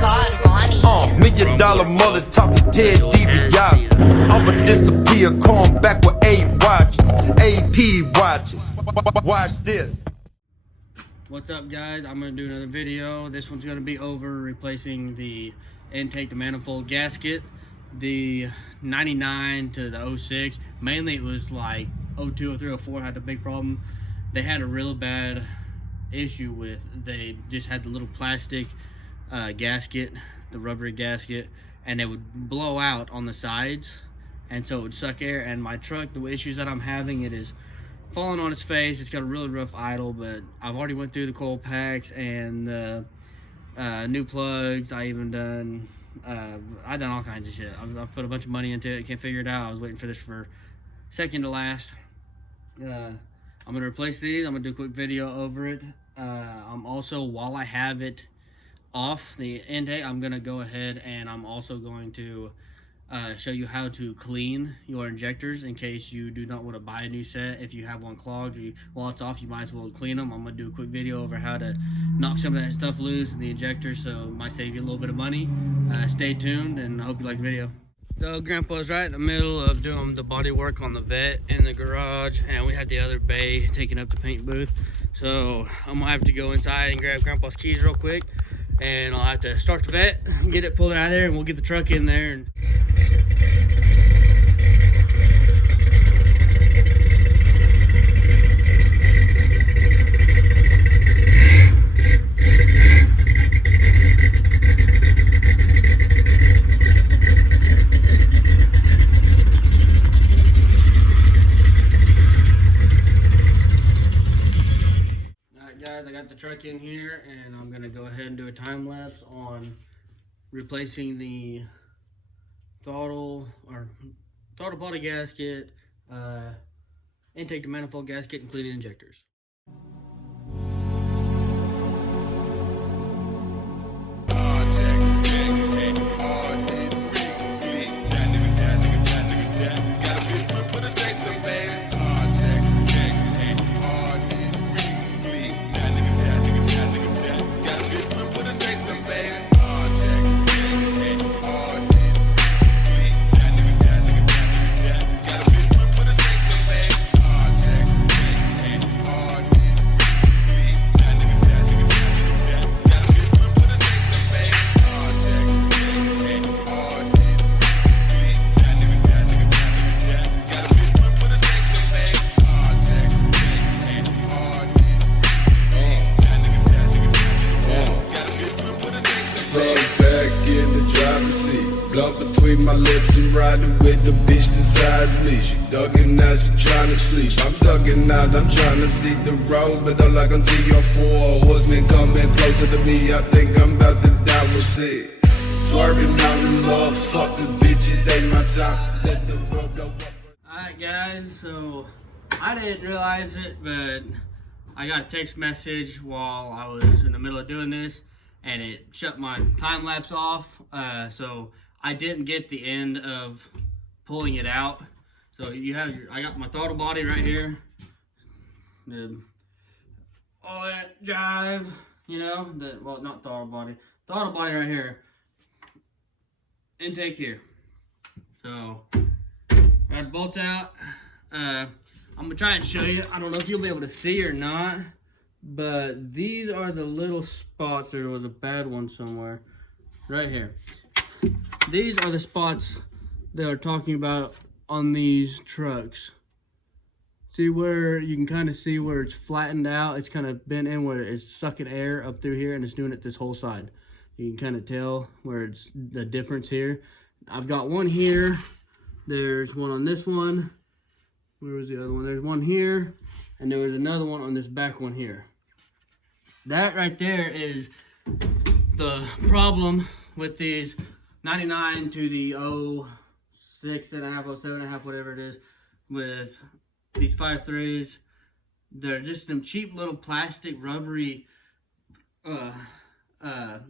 God, Ronnie. $1 million mother talking Ted DiBiase. I'ma disappear, come back with 8 watches, AP watches. Watch this. What's up, guys? I'm gonna do another video. This one's gonna be over replacing the intake to manifold gasket, the 99 to the 06. Mainly it was like 02, 03, 04 had a big problem. They had a real bad issue with, they just had the little plastic gasket, the rubbery gasket, and it would blow out on the sides, and so it would suck air. And my truck, the issues that I'm having, it is falling on its face. It's got a really rough idle, but I've already went through the coil packs and new plugs. I even done I done all kinds of shit. I've put a bunch of money into it. Can't figure it out. I was waiting for this for second to last. I'm gonna replace these. I'm gonna do a quick video over it. I'm also, while I have it off the intake, I'm gonna go ahead and I'm also going to show you how to clean your injectors in case you do not want to buy a new set. If you have one clogged, while it's off, you might as well clean them. I'm gonna do a quick video over how to knock some of that stuff loose in the injectors, so it might save you a little bit of money. Stay tuned, and I hope you like the video. So Grandpa's right in the middle of doing the body work on the vet in the garage, and we had the other bay taking up the paint booth. So I'm gonna have to go inside and grab Grandpa's keys real quick, and I'll have to start the vet, get it pulled out of there, and we'll get the truck in there. And I got the truck in here, and I'm gonna go ahead and do a time lapse on replacing the throttle body gasket, intake to manifold gasket, and cleaning injectors. Blunt between my lips and riding with the bitch beside me. She ducking out, she trying to sleep. I'm ducking out, I'm trying to see the road, but all I can see are 4 horsemen coming closer to me. I think I'm about to die with it. Swerving on the motherfuckers, bitches, ain't my time. Let the road blow up. Alright guys, so I didn't realize it, but I got a text message while I was in the middle of doing this, and it shut my time lapse off. So I didn't get the end of pulling it out. So you have I got my throttle body right here. All that jive, you know, well, not throttle body right here. Intake here. So got the bolts out. I'm gonna try and show you. I don't know if you'll be able to see or not, but these are the little spots. There was a bad one somewhere right here. These are the spots they are talking about on these trucks. See where you can kind of see where it's flattened out, it's kind of bent in where it's sucking air up through here, and it's doing it this whole side. You can kind of tell where it's the difference here. I've got one here, there's one on this one. Where was the other one? There's one here, and there was another one on this back one here. That right there is the problem with these 99 to the 06.5, 07.5, whatever it is, with these 5.3s. They're just them cheap little plastic rubbery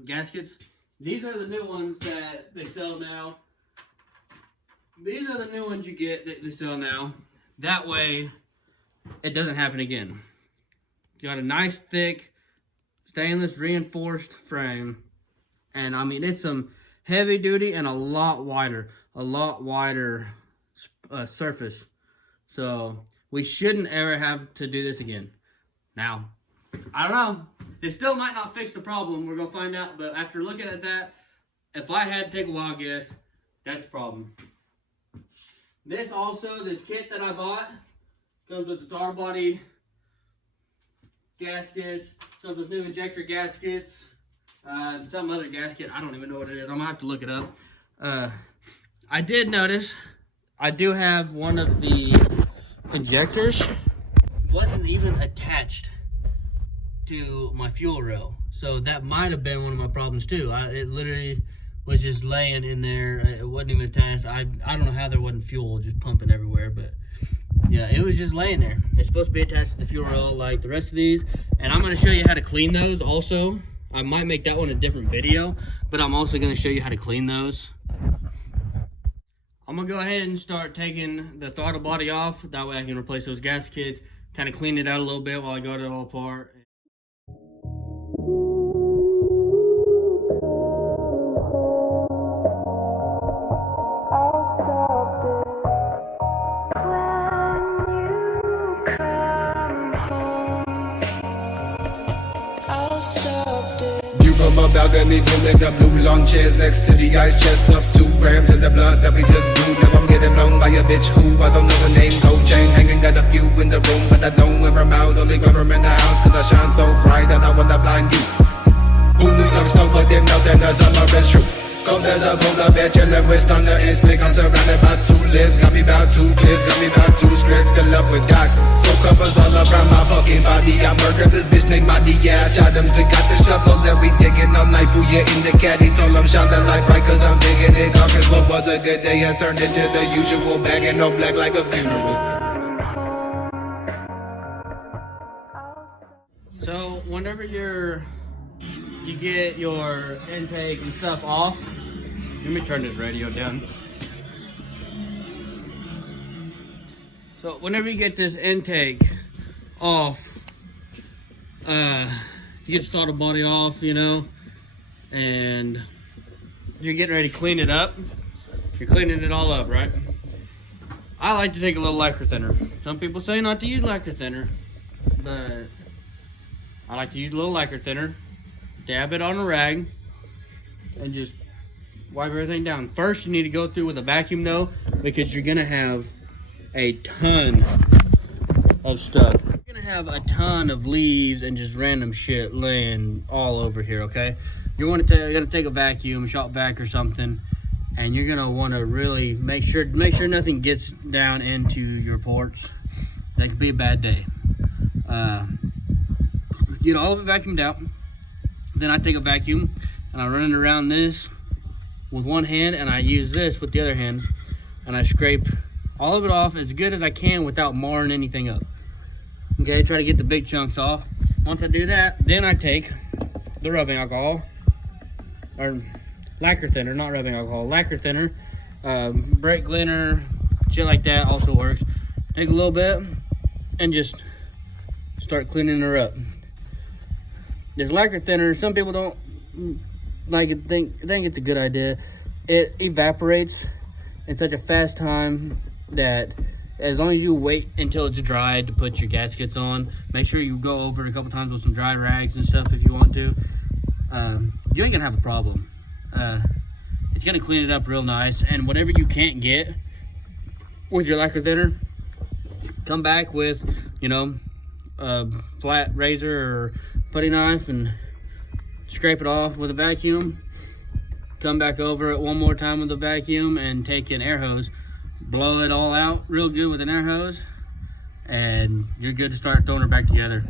gaskets. These are the new ones that they sell now. These are the new ones you get that they sell now. That way, it doesn't happen again. You got a nice thick stainless reinforced frame, And I mean, it's some heavy duty and a lot wider surface. So we shouldn't ever have to do this again. Now, I don't know. It still might not fix the problem. We're going to find out. But after looking at that, if I had to take a wild guess, that's the problem. This kit that I bought comes with the throttle body gaskets, comes with new injector gaskets, some other gasket. I don't even know what it is. I'm going to have to look it up. I did notice I do have one of the injectors wasn't even attached to my fuel rail. So that might have been one of my problems too. It literally was just laying in there. It wasn't even attached. I don't know how there wasn't fuel just pumping everywhere, but yeah, it was just laying there. It's supposed to be attached to the fuel rail like the rest of these. And I'm going to show you how to clean those also. I might make that one a different video, but I'm also going to show you how to clean those. I'm going to go ahead and start taking the throttle body off. That way I can replace those gaskets, kind of clean it out a little bit while I got it all apart. From a balcony, pulling the blue lawn chairs next to the ice chest of 2 grams in the blood that we just brewed. Now I'm getting blown by a bitch who I don't know her name. Gold chain hanging, got a few in the room, but I don't wear them out. Only wear them in the house, cause I shine so bright that I wanna blind you. Who New York snow, but didn't know that the summer is true. Cold as a polar bear, chillin' with thunder and slick. I'm surrounded by 2 lips, got me about 2 clips, got me about 2 scripts, fill up with docs. Smoke covers all around my fucking body. I murdered this bitch named Body, yeah, I shot him. Got the shovels and we digging all night. Booyah in the caddy, told him shine the light bright, cause I'm digging it dark. Cause what was a good day has turned into the usual, bagging no black like a funeral. So whenever you get your intake and stuff off, let me turn this radio down. So whenever you get this intake off, you get the throttle body off, you know, and you're getting ready to clean it up. You're cleaning it all up, right? I like to take a little lacquer thinner. Some people say not to use lacquer thinner, but I like to use a little lacquer thinner. Dab it on a rag and just wipe everything down. First, you need to go through with a vacuum though, because you're gonna have a ton of stuff. You're gonna have a ton of leaves and just random shit laying all over here, okay? You're gonna take a vacuum, shop vac or something, and you're gonna want to really make sure nothing gets down into your ports. That could be a bad day. Get all of it vacuumed out. Then I take a vacuum and I run it around this with one hand, and I use this with the other hand, and I scrape all of it off as good as I can without marring anything up. Okay, try to get the big chunks off. Once I do that, then I take the rubbing alcohol, or lacquer thinner, not rubbing alcohol, lacquer thinner, brake cleaner, shit like that also works. Take a little bit and just start cleaning her up. This lacquer thinner, some people don't like it, think it's a good idea. It evaporates in such a fast time that as long as you wait until it's dry to put your gaskets on, make sure you go over it a couple times with some dry rags and stuff if you want to. You ain't gonna have a problem. It's gonna clean it up real nice. And whatever you can't get with your lacquer thinner, come back with, you know, a flat razor or putty knife and scrape it off with a vacuum. Come back over it one more time with a vacuum and take an air hose, blow it all out real good with an air hose, and you're good to start throwing her back together.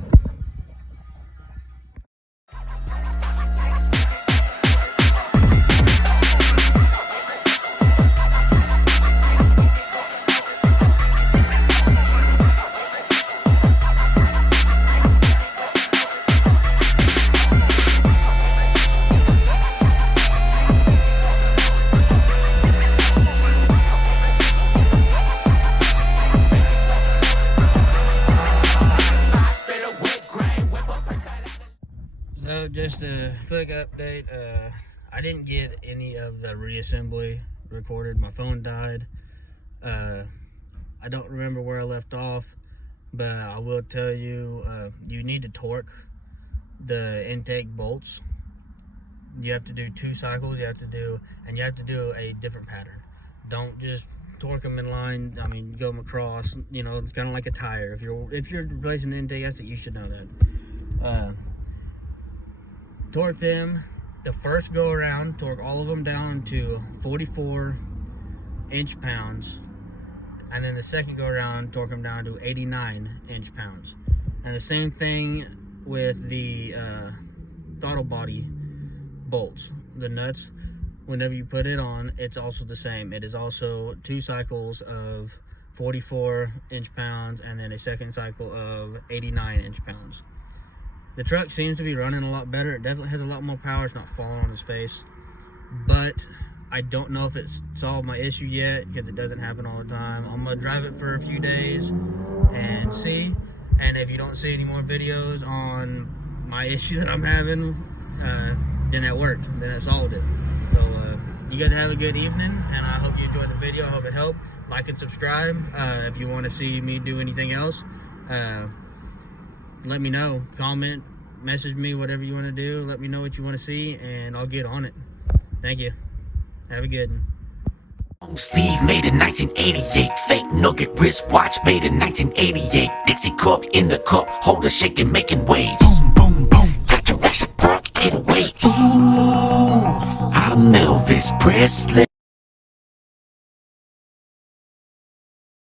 So just a quick update, I didn't get any of the reassembly recorded. My phone died. I don't remember where I left off, but I will tell you, you need to torque the intake bolts. You have to do 2 cycles. You have to do a different pattern. Don't just torque them in line. I mean, go them across. You know, it's kind of like a tire. If you're replacing the intake gasket, you should know that. Torque them the first go around. Torque all of them down to 44 inch-pounds, and then the second go around, torque them down to 89 inch-pounds. And the same thing with the throttle body bolts, the nuts. Whenever you put it on, it's also the same. It is also 2 cycles of 44 inch-pounds and then a second cycle of 89 inch-pounds. The truck seems to be running a lot better. It definitely has a lot more power. It's not falling on its face. But I don't know if it's solved my issue yet, because it doesn't happen all the time. I'm going to drive it for a few days and see. And if you don't see any more videos on my issue that I'm having, then that worked. Then it solved it. So you guys have a good evening, and I hope you enjoyed the video. I hope it helped. Like and subscribe. If you want to see me do anything else, let me know. Comment, message me, whatever you want to do. Let me know what you want to see, and I'll get on it. Thank you. Have a good one. Long sleeve made in 1988, fake nugget wristwatch made in 1988. Dixie cup in the cup holder shaking, making waves. Boom, boom, boom. Got Jurassic Park 808. Ooh, I'm Elvis Presley.